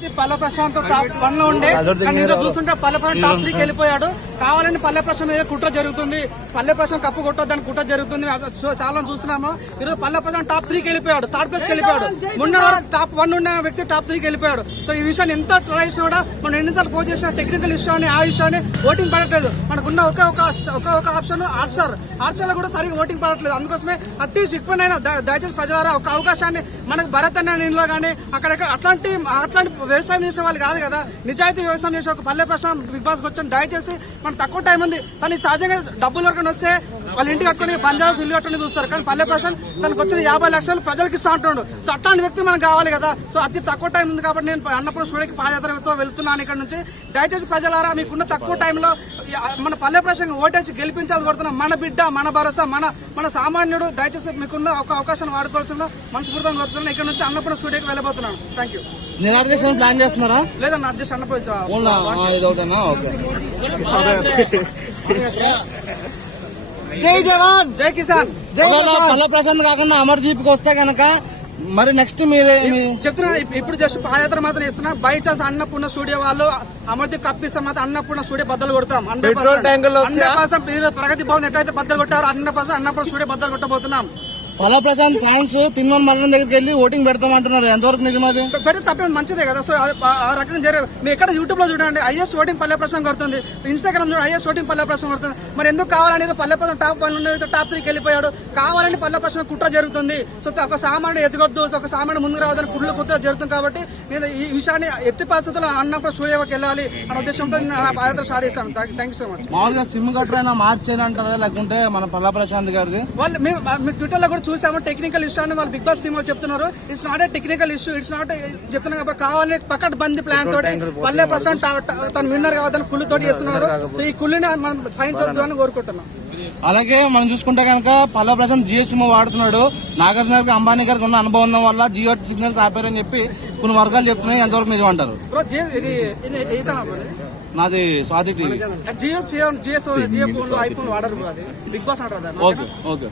నుంచి పల్లె ప్రశాంత్ టాప్ వన్లో ఉండే కానీ ఈరోజు చూస్తుంటే పల్లె ప్రశాంత్ టాప్ త్రీకి వెళ్ళిపోయాడు. కావాలని పల్లె ప్రశాంత్ మీద కుట్ర జరుగుతుంది. పల్లె ప్రశాంత్ కప్పు కొట్టొద్దని కుట్ర జరుగుతుంది. చాలా చూస్తున్నాము. ఈరోజు పల్లె ప్రశాంత్ టాప్ త్రీకి వెళ్ళిపోయాడు. థర్డ్ ప్లేస్కి వెళ్ళిపోయాడు. మొన్న వరకు టాప్ వన్ ఉన్న వ్యక్తి టాప్ త్రీకి వెళ్ళిపోయాడు. సో ఈ విషయాన్ని ఎంత ట్రై చేసినా కూడా మనం ఎన్నిసార్లు పోటీ చేసిన టెక్నికల్ ఇష్యూ అని ఆ ఇష్యూని ఓటింగ్ పడట్లేదు. మనకున్న ఒక ఒక ఒక ఒక ఆప్షన్ ఆర్ట్సార్ ఆర్ట్సార్ కూడా సరిగా ఓటింగ్ పడట్లేదు. అందుకోసమే అట్లీస్ట్ ద- దయచేసి ప్రజలారా ఒక అవకాశాన్ని మనకు భరత్ అన్న ఇంట్లో కానీ అక్కడెక్కడ అట్లాంటి అట్లాంటి వ్యవసాయం చేసే వాళ్ళు కాదు కదా. నిజాయితీ వ్యవసాయం చేసే ఒక పల్లె ప్రశ్న బిగ్ బాస్కి వచ్చాను. దయచేసి మన తక్కువ టైం ఉంది. కానీ సహజంగా డబ్బులు వరకు వస్తే వాళ్ళ ఇంటికి కట్టుకుని బంజారాస్ ఇల్లు కట్టుకుని చూస్తారు. కానీ పల్లె ప్రశాంత్ తనకు వచ్చిన యాభై లక్షలు ప్రజలకు ఇస్తా అంటున్నాడు. సో అట్లాంటి వ్యక్తి మనకు కావాలి కదా. సో అతి తక్కువ టైం ఉంది కాబట్టి నేను అన్నప్పుడు స్టూడియోకి పాదయాత్రతో వెళ్తున్నాను ఇక్కడ నుంచి. దయచేసి ప్రజలారా మీకున్న తక్కువ టైంలో మన పల్లె ప్రశాంత్ ఓటేసి గెలిపించాలని కోరుతున్నాం మన బిడ్డ మన భరోసా మన మన సామాన్యుడు దయచేసి మీకున్న ఒక అవకాశం వాడుకోవాల్సిన మనస్ఫూర్తిగా కోరుతున్నాను. ఇక్కడ నుంచి అన్నప్పుడు స్టూడియోకి వెళ్ళబోతున్నాను. థ్యాంక్ యూ నిరాదేశం ప్లాన్ చేస్తున్నారా? లేదన్న అడ్జస్ట్ అన్నప్పుడు జై జవాన్ జై కిసాన్ ఒకవేళ పల్ల ప్రశాంత్ కాకుండా అమర్దీప్కి వస్తే గనక మరి నెక్స్ట్ మీరే చెప్తున్నా ఇప్- ఇప్పుడు జస్ట్ పాదయాత్ర మాత్రం చేస్తున్నా. బై ఛాన్స్ అన్నపూర్ణ స్టూడియో వాళ్ళు అమర్దీప్ కప్పిస్తే మాత్రం అన్నపూర్ణ స్టూడియో బద్దలు కొడతాం. Hundred percent. ప్రగతి భవన్ ఎట్లయితే బద్దలు కొట్టారో హండ్రెడ్ పర్సెంట్ అన్నపూర్ణ స్టూడియో బద్దలు కొట్టబోతున్నాం. పల్ల ప్రశాంత్ ఫ్యాన్స్ తిన్వన్ మరణం దగ్గరికి వెళ్ళి ఓటింగ్ పెడతామంటున్నారు. ఎంతవరకు నిజమది పెడితే తప్పే మంచిదే కదా. సో అది ఆ- రకంగా జరిగే మీరు ఎక్కడ యూట్యూబ్లో చూడండి ఐఎస్ ఓటింగ్ పల్లె ప్రశ్న కొడుతుంది. ఇన్స్టాగ్రామ్ చూడండి ఐఎస్ ఓటింగ్ పల్లె ప్రశ్న కొడుతుంది. మరి ఎందుకు కావాలనేది పల్లె ప్రశ్న టాప్ వన్ ఉండే టాప్ త్రీకి వెళ్ళిపోయాడు? కావాలని పల్లె ప్రశ్న కుట్ర జరుగుతుంది. సో ఒక సామాన్యుడు ఎదగొద్దు సో ఒక సామాన్యుడు ముందుకు రావద్దని కుళ్ళు కుట్ర జరుగుతుంది కాబట్టి నేను ఈ విషయాన్ని ఎట్టి పరిస్థితుల్లో అన్నప్పుడు స్టూడియోకి వెళ్ళాలి అనే ఉద్దేశంతో నేను స్టార్ట్ చేశాను. థ్యాంక్ యూ సో మచ్ మామూలుగా సిమ్ గట్రైనా మార్చేని అంటారా లేకుంటే మన పల్ల ప్రశాంత్ గారిది? వాళ్ళు మేము ట్విట్టర్లో కూడా చూసాము టెక్నికల్ ఇష్యూ అని వాళ్ళు బిగ్ బాస్ టీమ్ వాళ్ళు చెప్తున్నారు. It's not a technical issue it's not చెప్తున్నారు కాబట్టి కావాలని పక్కన బంది ప్లాన్ తోటి పల్లె త- తను విన్నర్ కావద్దని కుళ్ళు తోటి చేస్తున్నారు. సో ఈ కుళ్ళుని మనం సహించవద్దు అని కోరుకుంటున్నాం. అలాగే మనం చూసుకుంటే కనుక పల్ల ప్రశాంత్ జియో సిమ్ వాడుతున్నాడు. నాగార్జున గారికి అంబానీ గారికి ఉన్న అనుభవం వల్ల జియో సిగ్నల్స్ ఆపారని చెప్పి కొన్ని వర్గాలు చెప్తున్నాయి. ఎంతవరకు నిజం అంటారు? నాది Swathi TV. Jio Jio Jio phone iPhone వాడరు ఓకే ఓకే.